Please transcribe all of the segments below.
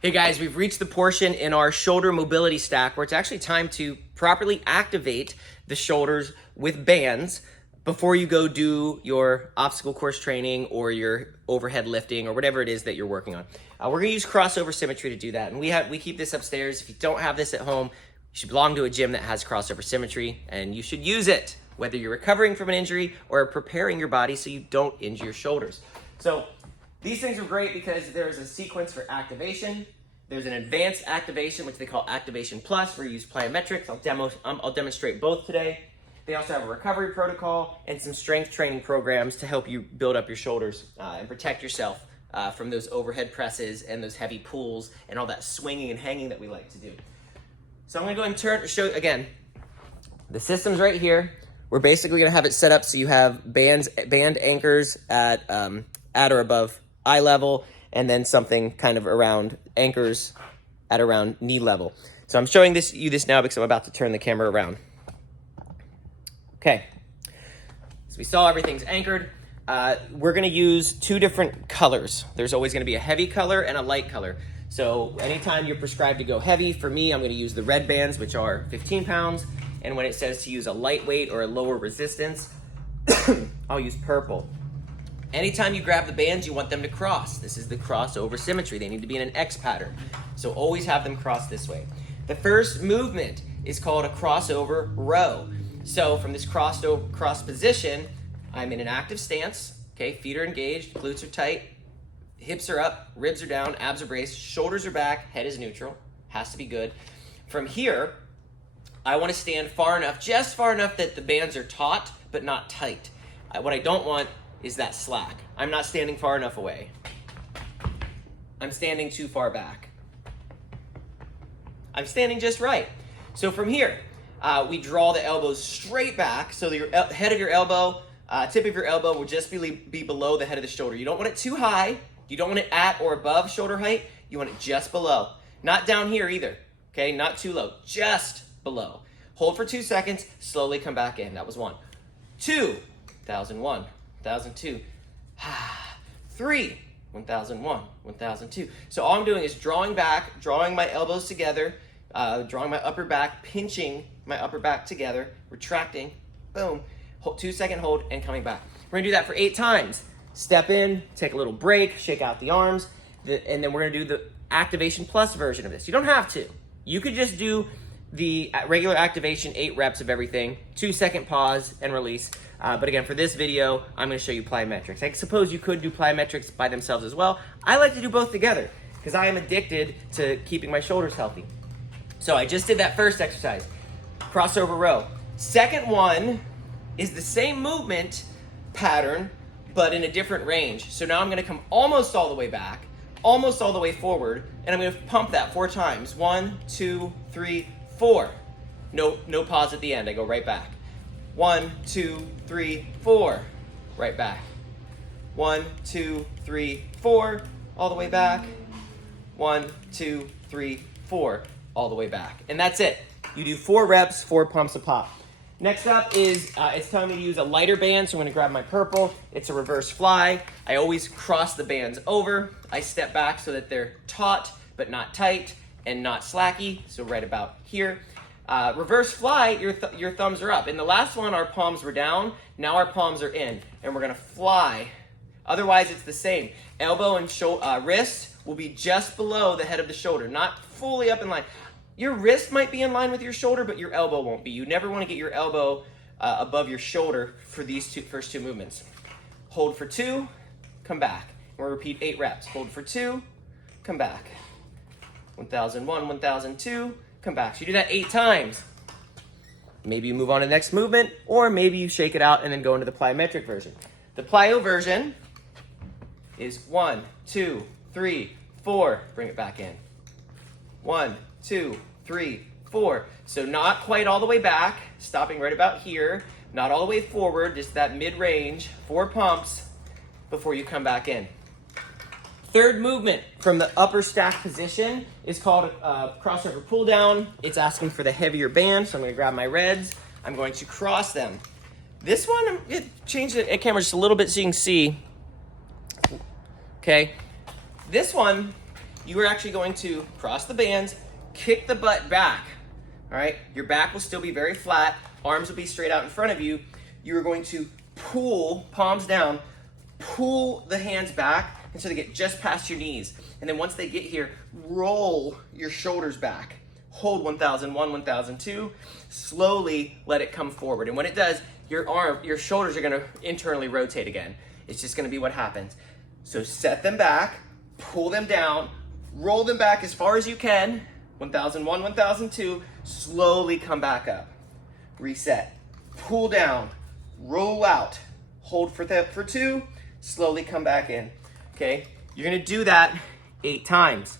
Hey guys, we've reached the portion in our shoulder mobility stack where it's actually time to properly activate the shoulders with bands before you go do your obstacle course training or your overhead lifting or whatever it is that you're working on. We're gonna use crossover symmetry to do that. And we keep this upstairs. If you don't have this at home, you should belong to a gym that has crossover symmetry and you should use it, whether you're recovering from an injury or preparing your body so you don't injure your shoulders. So these things are great because there's a sequence for activation. There's an advanced activation, which they call Activation Plus, where you use plyometrics. I'll demonstrate both today. They also have a recovery protocol and some strength training programs to help you build up your shoulders and protect yourself from those overhead presses and those heavy pulls and all that swinging and hanging that we like to do. So I'm gonna go ahead and show again. The system's right here. We're basically gonna have it set up so you have band anchors at or above eye level, and then something kind of around anchors at around knee level. So I'm showing you this now because I'm about to turn the camera around. Okay, so we saw everything's anchored. We're gonna use two different colors. There's always gonna be a heavy color and a light color. So anytime you're prescribed to go heavy, for me, I'm gonna use the red bands, which are 15 pounds. And when it says to use a lightweight or a lower resistance, I'll use purple. Anytime you grab the bands, you want them to cross. This is the crossover symmetry. They need to be in an X pattern. So always have them cross this way. The first movement is called a crossover row. So from this cross position, I'm in an active stance. Okay, feet are engaged, glutes are tight, hips are up, ribs are down, abs are braced, shoulders are back, head is neutral. Has to be good. From here, I want to stand far enough, just far enough that the bands are taut but not tight. What I don't want is that slack. I'm not standing far enough away. I'm standing too far back. I'm standing just right. So from here, we draw the elbows straight back. So the head of your elbow, tip of your elbow will just be below the head of the shoulder. You don't want it too high. You don't want it at or above shoulder height. You want it just below. Not down here either, okay? Not too low, just below. Hold for 2 seconds, slowly come back in. That was 1. 2, 1001. 1002, 3, 1001, 1002. So all I'm doing is drawing back, drawing my elbows together, drawing my upper back, pinching my upper back together, retracting, boom, 2 second hold, and coming back. We're gonna do that for 8 times. Step in, take a little break, shake out the arms, and then we're gonna do the Activation Plus version of this. You don't have to. You could just do the regular activation, 8 reps of everything, 2 second pause and release. But again, for this video, I'm gonna show you plyometrics. I suppose you could do plyometrics by themselves as well. I like to do both together because I am addicted to keeping my shoulders healthy. So I just did that first exercise, crossover row. Second one is the same movement pattern, but in a different range. So now I'm gonna come almost all the way back, almost all the way forward, and I'm gonna pump that 4 times. 1, 2, 3, 4. No pause at the end, I go right back. 1, 2, 3, 4, right back. 1, 2, 3, 4, all the way back. 1, 2, 3, 4, all the way back. And that's it. You do 4 reps, 4 pumps a pop. Next up is, it's telling me to use a lighter band, so I'm gonna grab my purple. It's a reverse fly. I always cross the bands over. I step back so that they're taut, but not tight, and not slacky, so right about here. Reverse fly, your thumbs are up. In the last one, our palms were down. Now our palms are in, and we're gonna fly. Otherwise, it's the same. Elbow and wrist will be just below the head of the shoulder, not fully up in line. Your wrist might be in line with your shoulder, but your elbow won't be. You never wanna get your elbow above your shoulder for these first two movements. Hold for 2, come back. We'll repeat 8 reps. Hold for 2, come back. 1001, 1002, come back. So you do that 8 times. Maybe you move on to the next movement, or maybe you shake it out and then go into the plyometric version. The plyo version is 1, 2, 3, 4. Bring it back in. 1, 2, 3, 4. So not quite all the way back, stopping right about here. Not all the way forward, just that mid-range. 4 pumps before you come back in. Third movement from the upper stack position is called a crossover pull down. It's asking for the heavier band, so I'm gonna grab my reds. I'm going to cross them. This one, change the camera just a little bit so you can see. Okay, this one, you are actually going to cross the bands, kick the butt back, all right? Your back will still be very flat, arms will be straight out in front of you. You're going to pull, palms down, pull the hands back until they get just past your knees. And then once they get here, roll your shoulders back. Hold 1001, 1002, slowly let it come forward. And when it does, your shoulders are gonna internally rotate again. It's just gonna be what happens. So set them back, pull them down, roll them back as far as you can, 1001, 1002, slowly come back up. Reset, pull down, roll out, hold for 2, slowly come back in, okay? You're gonna do that 8 times.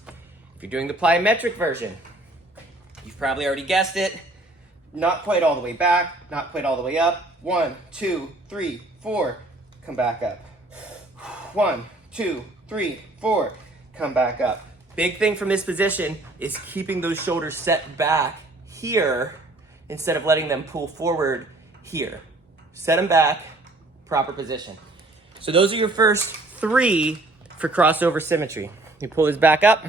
If you're doing the plyometric version, you've probably already guessed it, not quite all the way back, not quite all the way up. 1, 2, 3, 4, come back up. 1, 2, 3, 4, come back up. Big thing from this position is keeping those shoulders set back here instead of letting them pull forward here. Set them back, proper position. So those are your first 3 for crossover symmetry. You pull this back up.